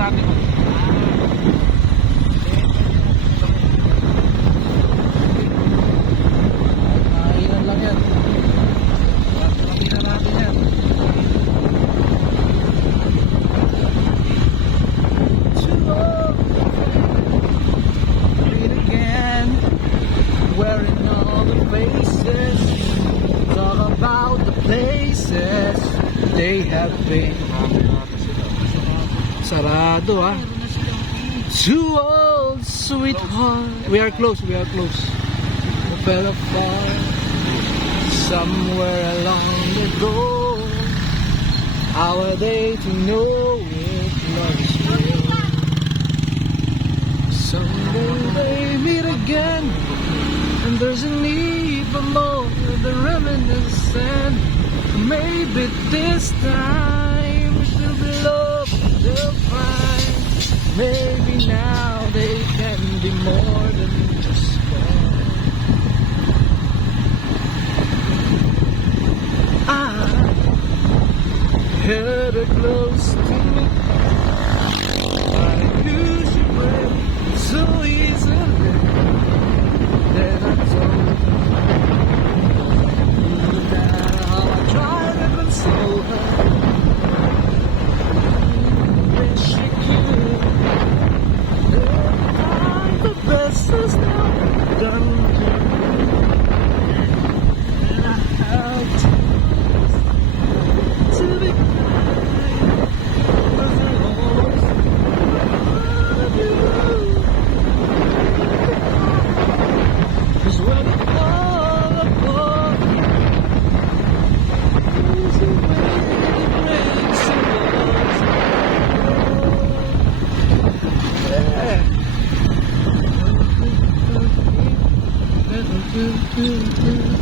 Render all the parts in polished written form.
natin. Kainan lang yan. Kainan natin yan. Meet again. Wearing all the faces. Talk about the places they have been. Sarado ah. Two old sweetheart. We are close. We fell apart somewhere along the road. How are they to know if love is real? Someday they meet again, and there's a need for more than reminiscence. Maybe this time she'll be loved, they'll find. Maybe now they can be more than just friends. I had her close to me, but I knew she break so easily. Then I told her how I tried to console her. Then she could. The best is now done. And I have to be kind, 'cause I always love you. 'Cause when it all apart, there's a way to break some walls. Yeah.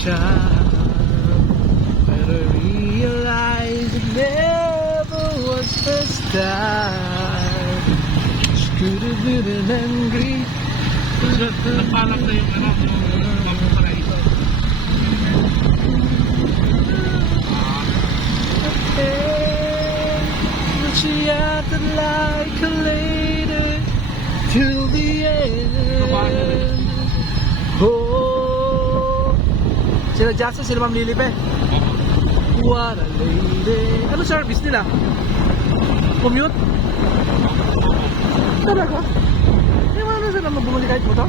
Child, better realize it never was the start. She could have been angry. Nagpalak na yung Paraiso. But she acted like a lady till the end. Oh, sila Jackson, sila Ma'am Lilipe. What a lady. Ano service nila? Commute? Talaga? Di ba na sila mabumuli kahit motor?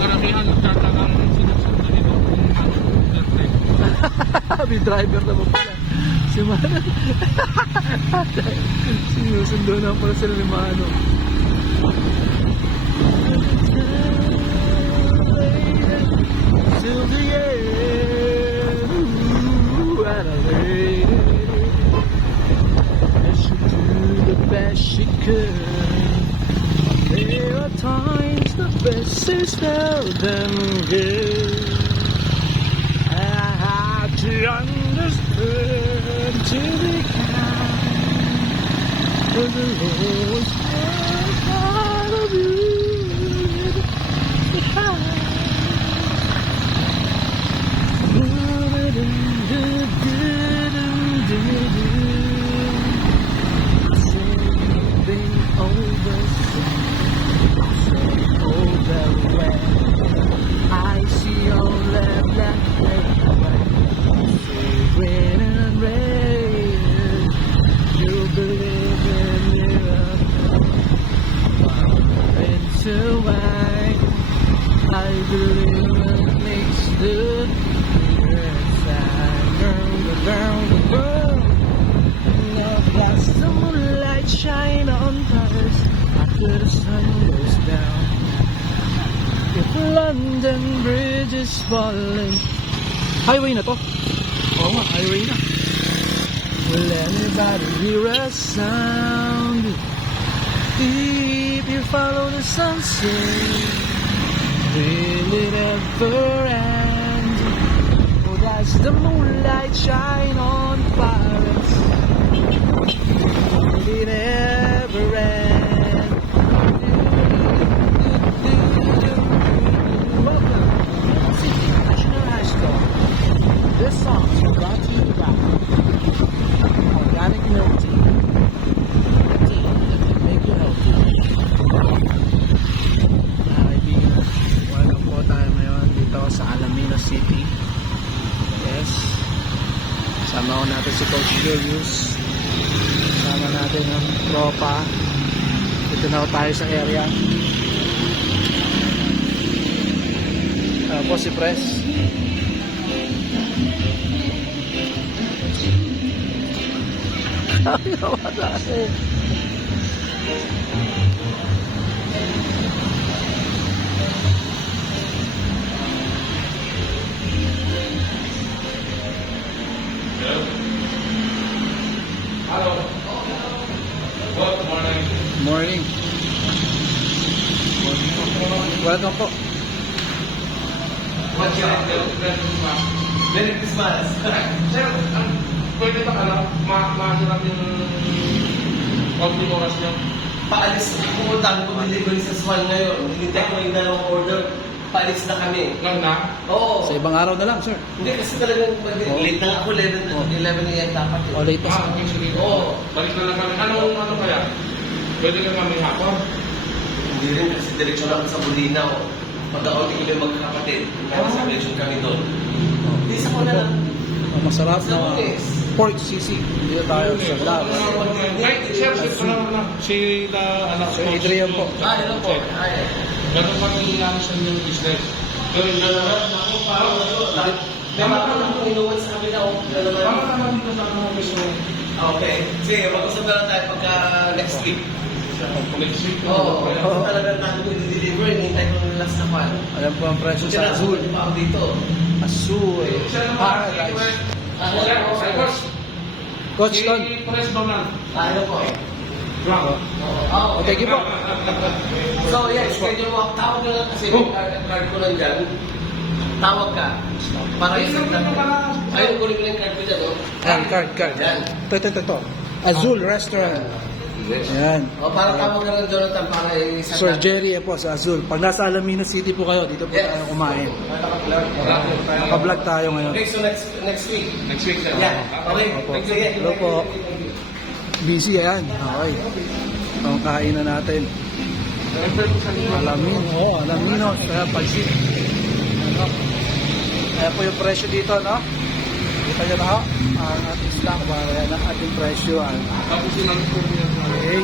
Karamihan, nagtatagang sinusunod nito kung ano yung birthday. May driver na ba pala? Si Mano. Sinusundo na pala sila ni Mano. Till the end. Ooh, what a lady. And she do the best she could. There are times the best is seldom good. I had to understand to be kind, 'cause the Lord's part of you behind. Saving over way. I see all that black rain and rain. You believe in miracles. Into wine. I believe it makes the difference. Around the world. Love as the moonlight shine on us after the sun goes down. If London Bridge is falling. Highway na to. Oo nga, highway na. Will anybody hear a sound? If you follow the sunset, will it ever end? Oh, does the moonlight shine on fires? Will it ever end? Welcome to City National High School. This song is brought to you by Organic Milk Tea. Sama ko natin si Coach Julius. Sama natin ang tropa. Dito na tayo sa area. Po si Pres. Sabi na wala eh. Hello. Good morning. Morning. Welcome po. What's your Merry Christmas! Sir, pwede ba masarap yung konting oras niyo? Paalis, pumunta ko delivery sa Swan ngayon. Hinintay ko yung dalawang order. Paalis na kami. Ngayon na? Oo. Sa ibang araw na lang, sir. Hindi kasi talagang late na ako. 11 a.m. dapat. O, late pa. Okay, sige. Oo. Balik na lang kami. Ano kaya? Pwede ka kami hapon? Hindi rin kasi direksyon ako sa Bulinaw. Pagkaon ko yung magkakapatid. Kaya sa direksyon kami doon. Hindi sa ko na lang. Masarap Sa na Lunes. pork sisig. Hindi na tayo sa lab. Ay, sir, Sir Adrian po. Hello po. Hi. Ganun pa nangyayari sa inyong business. Gawin na naman. Tama ka lang kung inuwan sa amin ako. Tama naman dito sa mga gusto. Okay. Sige, mag-usap na lang tayo pagka next week. Next week. Oo. Kasi talagang natin ko i-deliver. Hinihintay ko ng last na pan. Alam po ang presyo sa Azul. Hindi pa ako dito. Azul. Paradise. Sir, boss. Coach Ton. Si Pres Donald. Ano po? Brown. Oo. Thank you po. So, yeah, schedule mo. Tawag na lang kasi yung card ko nandyan. Tawag ka. Para isang ayun, kunin ko na yung card ko dyan, oh. Ayan, card. Yan. Ito. Azul Restaurant. Ayan. O, para tawag ka lang, Jonathan, para isang Sir Jerry po sa Azul. Pag nasa Alaminos City po kayo, dito po tayo kumain. Naka-vlog tayo ngayon. Okay, so next week. Next week, sir. Yeah. Okay. Opo. Sige. Hello po. Busy ayan. Okay. Ang kain na natin. Alaminos. Kaya pansit. Ano? Kaya po yung presyo dito, no? Kita nyo na ho. Ang ating stock. Kaya ang ating presyo. Tapos sinanong po niya. Okay.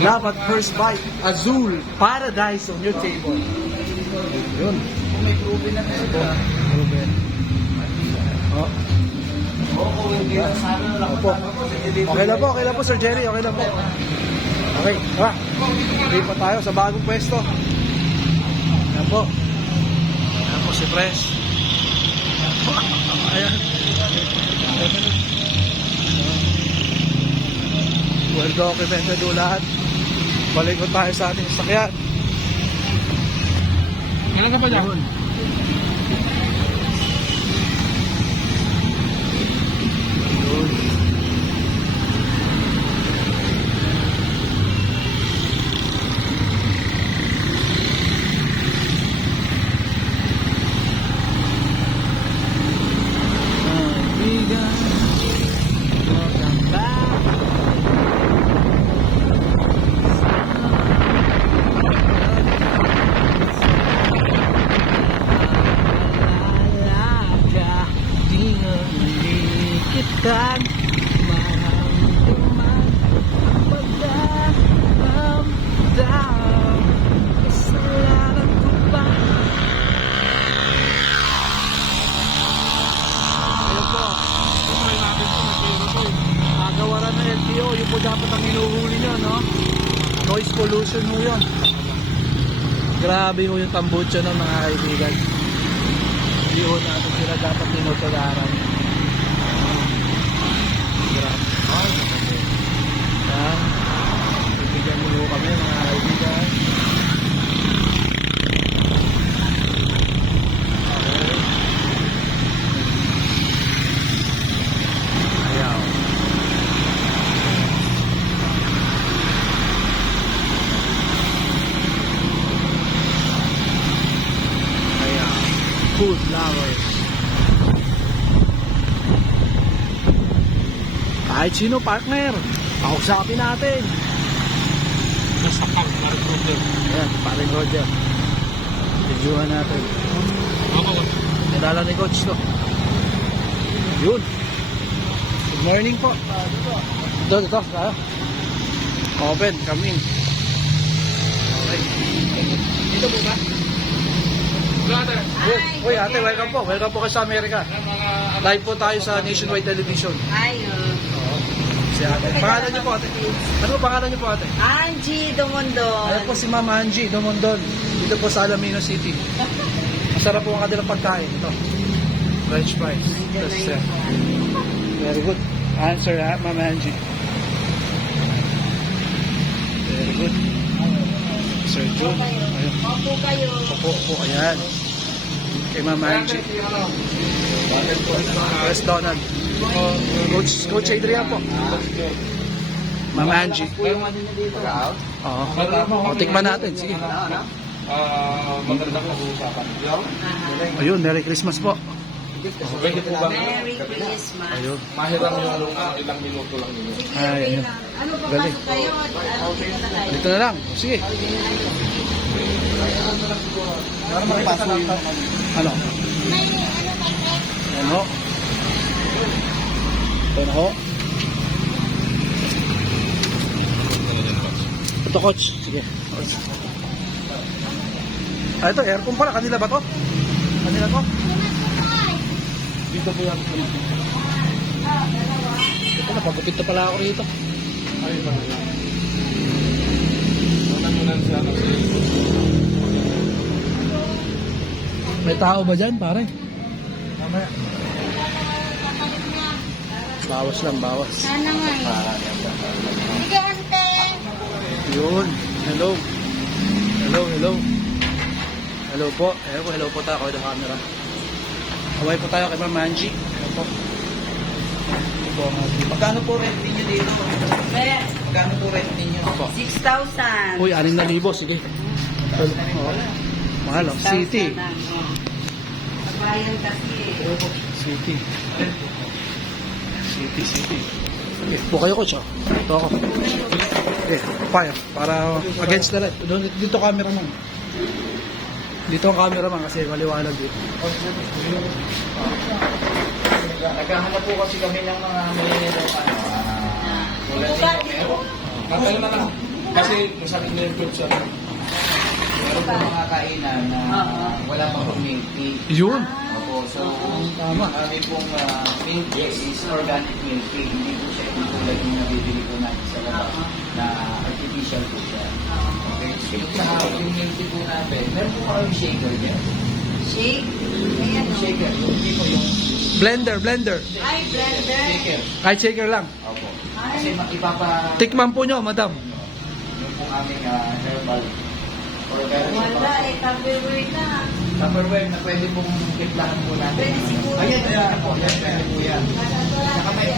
Love at first bite. Azul. Paradise on your table. Yun. May proven na tayo. Ruben. Oh. Oo, kung hindi na sana lang. Opo. Okay lang po, Sir Jerry. Okay lang po. Okay, tara. Hindi pa tayo sa bagong pwesto. Ayan po. Ayan po si Pres. Ayan. Well documented o lahat. Balik ko tayo sa ating sakyan. Ano ka pa dyan? Tan maramdaman pagdaramdam kasalanan ko ba? Ayun po, nagawaran na LTO, yun po dapat ang hinuhuli nyo, no? Noise pollution mo yun. Grabe ho yung tambucho ng mga kaibigan. Hindi ho natin sila dapat tinutularan. Yan. Bibigyan mo kami mga kaibigan. Okay. Ayaw. Ayaw. Food lovers. Kahit sino partner, kausapin natin. Nasa pang, parang problem. Ayan, paring Roger. Videohan natin. Ako. Nadala ni Coach to. Yun. Good morning po. Ito. Open, come in. Okay. Dito po ba? Brother, Uy, ate, welcome po. Welcome po kayo sa Amerika. Live po tayo sa Nationwide Television. Ayun. Si ate. Pangalan niyo po, ate. Ano po pangalan niyo po, ate? Angie Dumondon. Ayan po si Ma'am Angie Domondon. Dito po sa Alamino City. Masarap po ang kanilang pagkain. Ito. French fries. Nandiyan na Yes, yun. very good. Answer ha, Ma'am Angie. Very good. Sir John. Ayun. Opo kayo. Opo, ayan. Kay Ma'am Angie. West Donald. Coach Adrian po. Ma'am Angie. Oo. O, tikman natin. Sige. magandang pag-uusapan. Ayun, Merry Christmas po. Pwede po ba? Merry Christmas. Ayun. Mahiram yung ilang minuto lang yun. Sige, Ay, okay ayun. lang. Ano ba Galing. pasok kayo? Ano dito na tayo? Dito na lang. Sige. Ano? Ano? Ano ho? Ito, coach. Sige. Coach. Ah, ito, aircon pala. Kanila ba to? Kanila to? Dito po yan. Ito na, pagupit na pala ako rito. Ayun ba? Nagunan siya kasi May tao ba dyan, pare? Mamaya. Bawas lang, bawas. Sana nga eh. Sige, ante. Yun. Hello. Hello. Hello po. Hello po tayo. Ako yung camera. Away po tayo kay Ma'am Angie. Hello po. Ito po ang ating- Magkano po rent ninyo dito? Be, Magkano po rent ninyo? Opo. 6,000. Uy, 6,000. Sige. Oh. Mahal oh. 6,000 City. lang, oh. Kabayan kasi eh. City. Okay, po kayo, coach. Oh. Ito ako. Okay, fire. Para against the light. Dito camera man. Dito ang camera man kasi maliwanag dito. Naghahanap po kasi kami ng mga malinero tulad Upa, ninyo. Tatalo na lang. Kasi masakit na yung food siya. Meron po mga kainan na wala pang community. Yun. Opo, so Tama. kami pong milk tea is organic milk tea. Hindi po siya yung tulad yung nabibili ko natin sa labas na artificial po siya. Okay, so yung milk tea po natin, meron po kami shaker dyan. shake. Ayan, oh. Shaker, yung tipo yung Blender. Ay, blender. shaker. Kahit shaker lang. Opo. Ay, Kasi ipapa... Tikman po nyo, madam. Yung pong aming herbal organic. wala eh. Tupperware na. Tupperware na pwede pong tiplahan po natin. Pwede siguro. Ayan po. Pwede po yan. Wala. Saka may